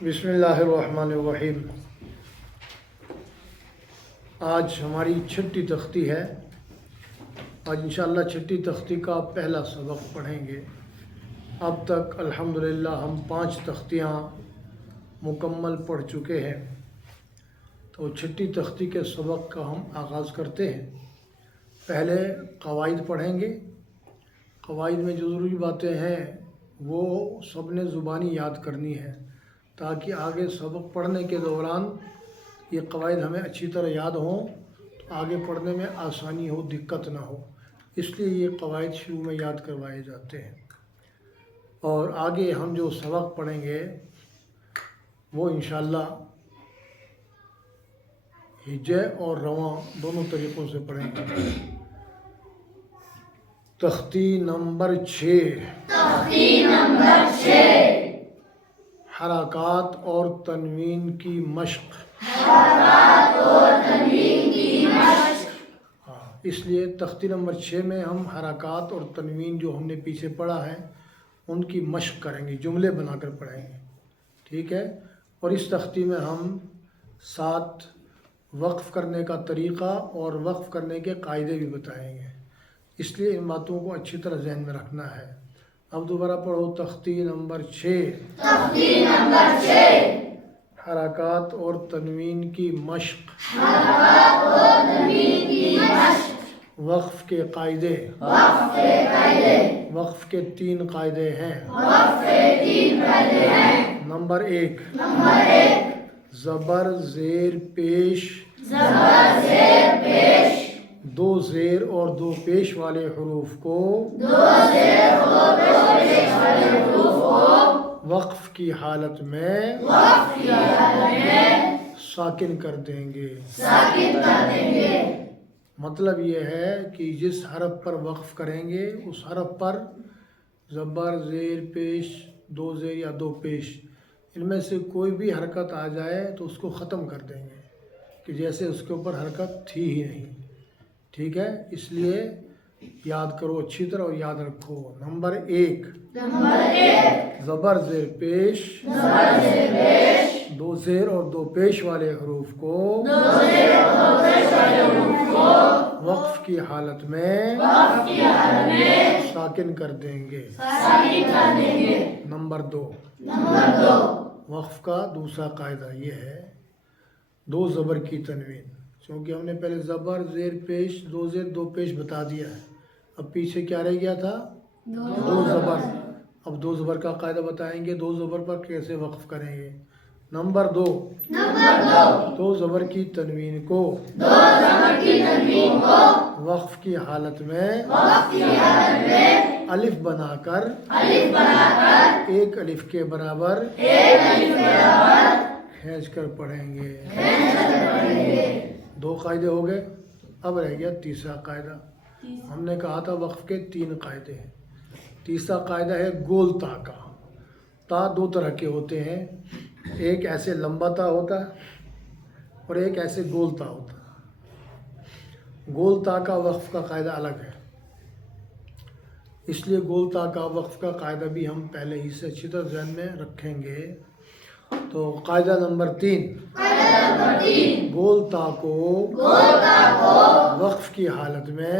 بسم اللہ الرحمن الرحیم۔ آج ہماری چھٹی تختی ہے۔ آج انشاءاللہ چھٹی تختی کا پہلا سبق پڑھیں گے۔ اب تک الحمدللہ ہم 5 تختیاں مکمل پڑھ چکے ہیں، تو چھٹی تختی کے سبق کا ہم آغاز کرتے ہیں۔ پہلے قواعد پڑھیں گے۔ قواعد میں جو ضروری باتیں ہیں وہ سب نے زبانی یاد کرنی ہے، تاکہ آگے سبق پڑھنے کے دوران یہ قواعد ہمیں اچھی طرح یاد ہوں تو آگے پڑھنے میں آسانی ہو، دقت نہ ہو۔ اس لیے یہ قواعد شروع میں یاد کروائے جاتے ہیں، اور آگے ہم جو سبق پڑھیں گے وہ انشاءاللہ ہجے اور رواں دونوں طریقوں سے پڑھیں گے۔ تختی نمبر 6، حرکات اور تنوین کی مشق۔ اس لیے تختی نمبر 6 میں ہم حرکات اور تنوین جو ہم نے پیچھے پڑھا ہے ان کی مشق کریں گے، جملے بنا کر پڑھیں گے، ٹھیک ہے؟ اور اس تختی میں ہم 7 وقف کرنے کا طریقہ اور وقف کرنے کے قاعدے بھی بتائیں گے، اس لیے ان باتوں کو اچھی طرح ذہن میں رکھنا ہے۔ اب دوبارہ پڑھو تختی نمبر 6، حرکات اور تنوین کی مشق۔ وقف کے قاعدے۔ وقف کے 3 قاعدے ہیں۔ نمبر 1، زبر زیر پیش 2 زیر اور 2 پیش والے حروف کو وقف کی حالت میں ساکن کر دیں گے۔ مطلب یہ ہے کہ جس حرف پر وقف کریں گے اس حرف پر زبر زیر پیش 2 زیر یا 2 پیش، ان میں سے کوئی بھی حرکت آ جائے تو اس کو ختم کر دیں گے کہ جیسے اس کے اوپر حرکت تھی ہی نہیں، ٹھیک ہے؟ اس لیے یاد کرو اچھی طرح اور یاد رکھو۔ نمبر 1، زبر زیر پیش 2 زیر اور 2 پیش والے حروف کو وقف کی حالت میں ساکن کر دیں گے۔ نمبر 2، وقف کا دوسرا قاعدہ یہ ہے 2 زبر کی تنوین، کیونکہ ہم نے پہلے زبر زیر پیش 2 زیر 2 پیش بتا دیا ہے، اب پیچھے کیا رہ گیا تھا؟ 2 زبر۔ اب 2 زبر کا قاعدہ بتائیں گے، 2 زبر پر کیسے وقف کریں گے۔ نمبر 2، 2 زبر کی تنوین کو وقف کی حالت میں الف بنا کر 1 الف کے برابر کھینچ کر پڑھیں گے۔ 2 قاعدے ہو گئے، اب رہ گیا تیسرا قاعدہ۔ ہم نے کہا تھا وقف کے 3 قاعدے ہیں، تیسرا قاعدہ ہے گول تا کا۔ تا 2 طرح کے ہوتے ہیں، ایک ایسے لمبا تا ہوتا ہے اور ایک ایسے گول تا ہوتا ہے۔ گول تا کا وقف کا قاعدہ الگ ہے، اس لیے گول تا کا وقف کا قاعدہ بھی ہم پہلے ہی سے اچھی طرح ذہن میں رکھیں گے۔ تو قاعدہ نمبر 3، گول تا کو وقف کی حالت میں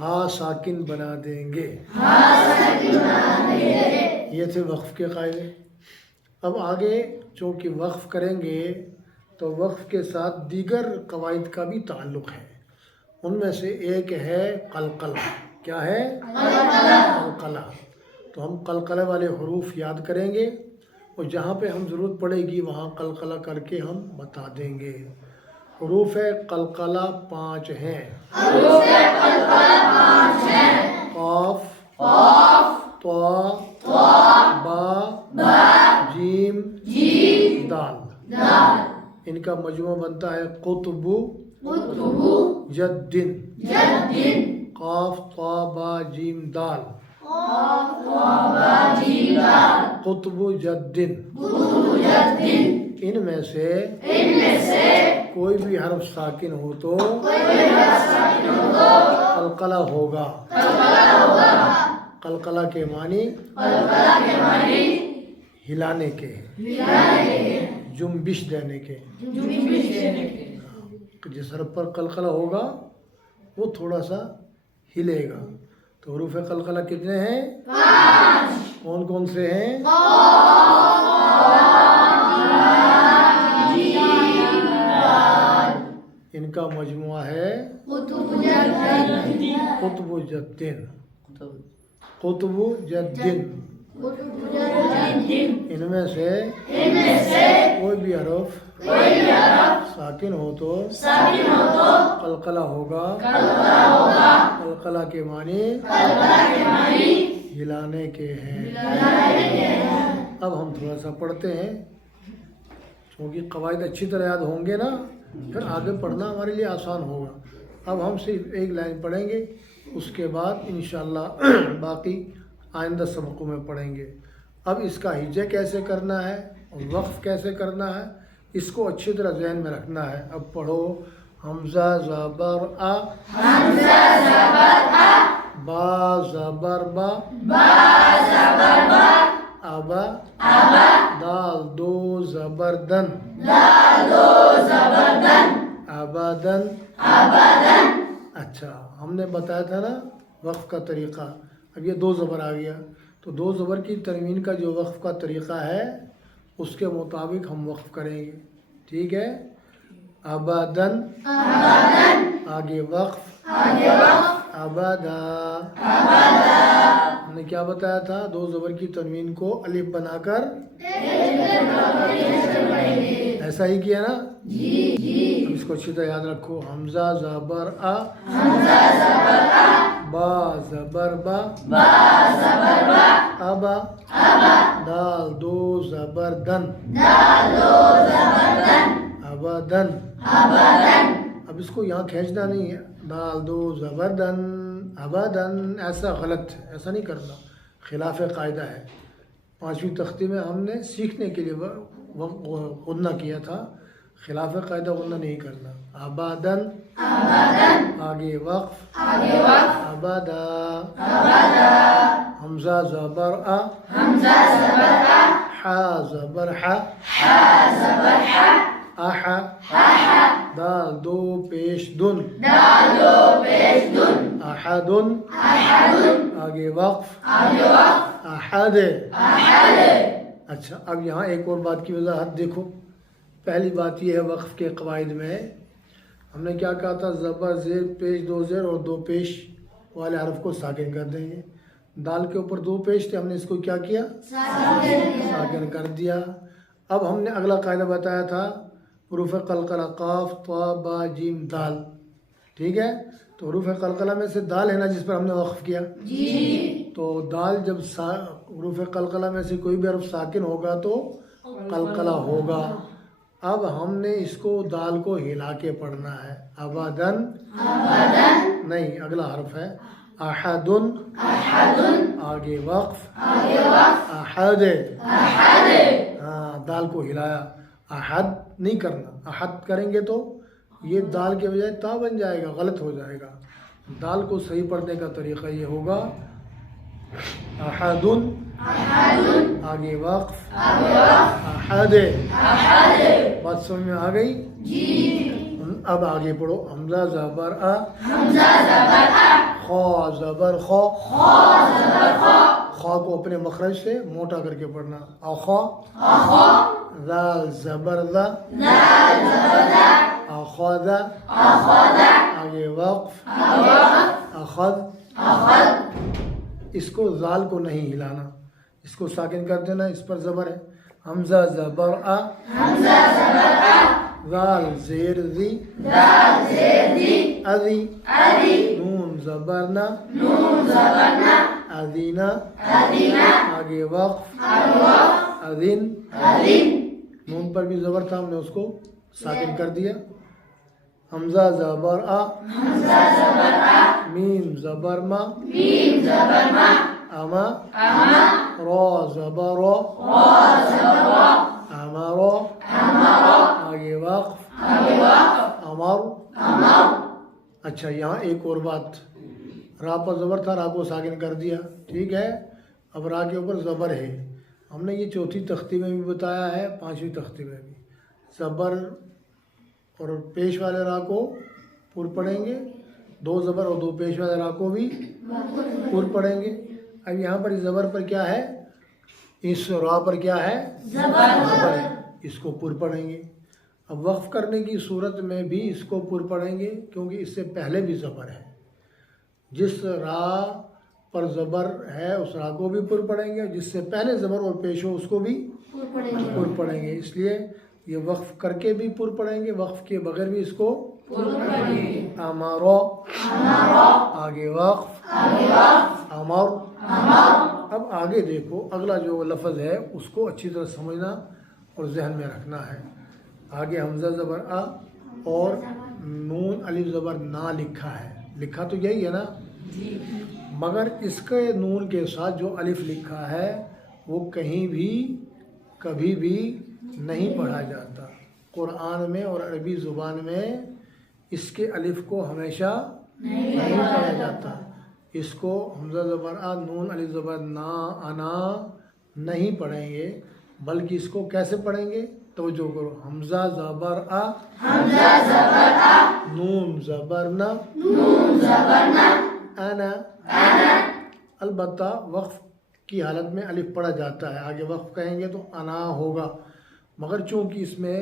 ہا ساکن بنا دیں گے۔ یہ تھے وقف کے قاعدے۔ اب آگے چونکہ وقف کریں گے تو وقف کے ساتھ دیگر قواعد کا بھی تعلق ہے، ان میں سے ایک ہے قلقلہ۔ کیا ہے؟ قلقلہ۔ تو ہم قلقلہ والے حروف یاد کریں گے اور جہاں پہ ہم ضرورت پڑے گی وہاں قلقلہ کر کے ہم بتا دیں گے۔ حروف قلقلہ 5 ہیں۔ قاف، طا، با، جیم، دال۔ ان کا مجموعہ بنتا ہے قطب جد۔ قاف، طا، با، جیم، دال، قطب جد۔ ان میں سے کوئی بھی حرف ساکن ہو تو قلقلہ ہوگا۔ قلقلہ کے معنی ہلانے کے، جنبش دینے کے، جس حرف پر قلقلہ ہوگا وہ تھوڑا سا ہلے گا۔ تو حروف قلقلہ کتنے ہیں؟ 5۔ کون کون سے ہیں؟ ان کا مجموعہ ہے قطب جدن۔ قطب جدن، ان میں سے کوئی بھی حرف ساکن ہو تو قلقلہ ہوگا۔ قلقلہ کے معنی ہلانے کے ہیں۔ اب ہم تھوڑا سا پڑھتے ہیں، چونکہ قواعد اچھی طرح یاد ہوں گے نا پھر آگے پڑھنا ہمارے لیے آسان ہوگا۔ اب ہم صرف ایک لائن پڑھیں گے، اس کے بعد انشاءاللہ باقی آئندہ سبقوں میں پڑھیں گے۔ اب اس کا ہجے کیسے کرنا ہے اور وقف کیسے کرنا ہے اس کو اچھی طرح ذہن میں رکھنا ہے۔ اب پڑھو، حمزہ زبر آ، با زبر با، ابا، دال دو زبر دن، ابدن۔ اچھا، ہم نے بتایا تھا نا وقف کا طریقہ، اب یہ 2 زبر آ گیا تو 2 زبر کی ترمیم کا جو وقف کا طریقہ ہے اس کے مطابق ہم وقف کریں گے، ٹھیک ہے؟ ابدن، آگے وقف، ابدا۔ ہم نے کیا بتایا تھا؟ 2 زبر کی تنوین کو الف بنا کر ایسا ہی کیا نا؟ اب اس کو اچھی طرح یاد رکھو، حمزہ زبر آ، با زبر با، ابا، دال دو زبر دن، ابدن۔ اب اس کو یہاں کھینچنا نہیں ہے، دال دو زبر دن، ابدن، ایسا غلط ہے، ایسا نہیں کرنا، خلاف قاعدہ ہے۔ 5ویں تختی میں ہم نے سیکھنے کے لیے غنہ کیا تھا، خلاف قاعدہ غنہ نہیں کرنا۔ ابدن، آگے وقف، ابدا۔ حمزہ زبر آ، حا زبر حا، احا، دال دو پیش دن، احدن، آگے وقف، احد۔ اچھا، اب یہاں ایک اور بات کی وضاحت دیکھو۔ پہلی بات یہ ہے وقف کے قواعد میں ہم نے کیا کہا تھا؟ زبر زیر پیش 2 زیر اور 2 پیش والے حرف کو ساکن کر دیں گے۔ دال کے اوپر 2 پیش تھے، ہم نے اس کو کیا کیا؟ ساکن کر دیا۔ اب ہم نے اگلا قاعدہ بتایا تھا حروف قلقلہ قاف طا با جیم دال، ٹھیک ہے؟ تو حروف قلقلہ میں سے دال ہے نا جس پر ہم نے وقف کیا، تو دال جب حروف قلقلہ میں سے کوئی بھی حرف ساکن ہوگا تو قلقلہ ہوگا۔ اب ہم نے اس کو دال کو ہلا کے پڑھنا ہے، ابدن نہیں، اگلا حرف ہے احدن، آگے وقف، احد۔ ہاں، دال کو ہلایا، احد نہیں کرنا، احد کریں گے تو یہ دال کے بجائے تا بن جائے گا، غلط ہو جائے گا۔ دال کو صحیح پڑھنے کا طریقہ یہ ہوگا احدن، آگے وقف، احد۔ بات سمجھ میں آ گئی؟ اب آگے پڑھو، حمزہ زبر آ، خا زبر خا، خا کو اپنے مخرج سے موٹا کر کے پڑھنا، اخا، ذال زبر ذا، اخذ، آگے وقف، اخذ۔ اس کو ذال کو نہیں ہلانا، اس کو ساکن کر دینا، اس پر زبر ہے۔ حمزہ زبر آ، ذال زیر ذی، اذی، نون زبر نا، اذینا، آگے وقف، اذن۔ نون پر بھی زبر تھا، ہم نے اس کو ساکن کر دیا۔ حمزہ زبر آ، میم زبر ما، اما، را زبر را، امرا، آگے وقف، امر۔ اچھا، یہاں ایک اور بات، را پر زبر تھا، را کو ساکن کر دیا، ٹھیک ہے؟ اب را کے اوپر زبر ہے، ہم نے یہ چوتھی تختی میں بھی بتایا ہے، پانچویں تختی میں بھی زبر اور پیش والے را کو پر پڑھیں گے، دو زبر اور دو پیش والے را کو بھی پر پڑھیں گے۔ اب یہاں پر اس زبر پر کیا ہے، اس را پر کیا ہے، زبر ہے، اس کو پر پڑھیں گے۔ اب وقف کرنے کی صورت میں بھی اس کو پر پڑھیں گے، کیونکہ اس سے پہلے بھی زبر ہے۔ جس را پر زبر ہے اس را کو بھی پر پڑھیں گے، جس سے پہلے زبر اور پیش ہو اس کو بھی پر پڑھیں گے۔ اس لیے یہ وقف کر کے بھی پر پڑھیں گے، وقف کے بغیر بھی اس کو پر پڑھیں گے۔ امارو، آگے وقف، امر۔ اب آگے دیکھو اگلا جو لفظ ہے اس کو اچھی طرح سمجھنا اور ذہن میں رکھنا ہے۔ آگے حمزہ زبر آ اور نون الف زبر نا لکھا ہے، لکھا تو یہی ہے نا، مگر اس کے نون کے ساتھ جو الف لکھا ہے وہ کہیں بھی کبھی بھی نہیں پڑھا جاتا۔ قرآن میں اور عربی زبان میں اس کے الف کو ہمیشہ نہیں پڑھا جاتا۔ اس کو حمزہ زبر آ نون الف زبر نا انا نہیں پڑھیں گے، بلکہ اس کو کیسے پڑھیں گے، توجہ کرو، حمزہ زبر آ، نون زبر نا، انا۔ البتہ وقف کی حالت میں الف پڑھا جاتا ہے، آگے وقف کہیں گے تو انا ہوگا، مگر چونکہ اس میں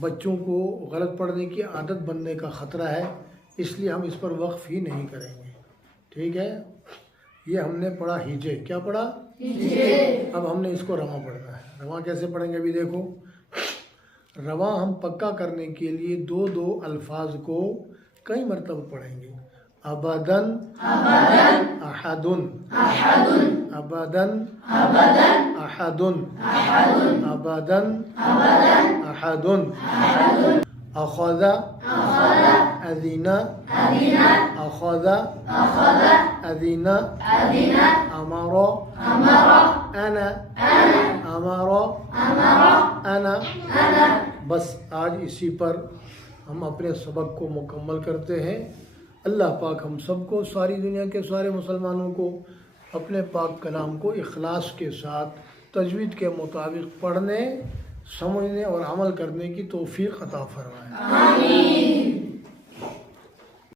بچوں کو غلط پڑھنے کی عادت بننے کا خطرہ ہے، اس لیے ہم اس پر وقف ہی نہیں کریں گے، ٹھیک ہے۔ یہ ہم نے پڑھا ہیجے، کیا پڑھا، ہیجے۔ اب ہم نے اس کو رواں پڑھنا ہے۔ رواں کیسے پڑھیں گے ابھی دیکھو۔ رواں ہم پکا کرنے کے لیے دو دو الفاظ کو کئی مرتبہ پڑھیں گے۔ ابدن، احدن، ابدن، احدن، ابدن، احدن، اخذ، اذن، اخذ، اذن، امر، انا، امر، انا۔ بس آج اسی پر ہم اپنے سبق کو مکمل کرتے ہیں۔ اللہ پاک ہم سب کو، ساری دنیا کے سارے مسلمانوں کو اپنے پاک کلام کو اخلاص کے ساتھ تجوید کے مطابق پڑھنے، سمجھنے اور عمل کرنے کی توفیق عطا فرمائے۔ آمین۔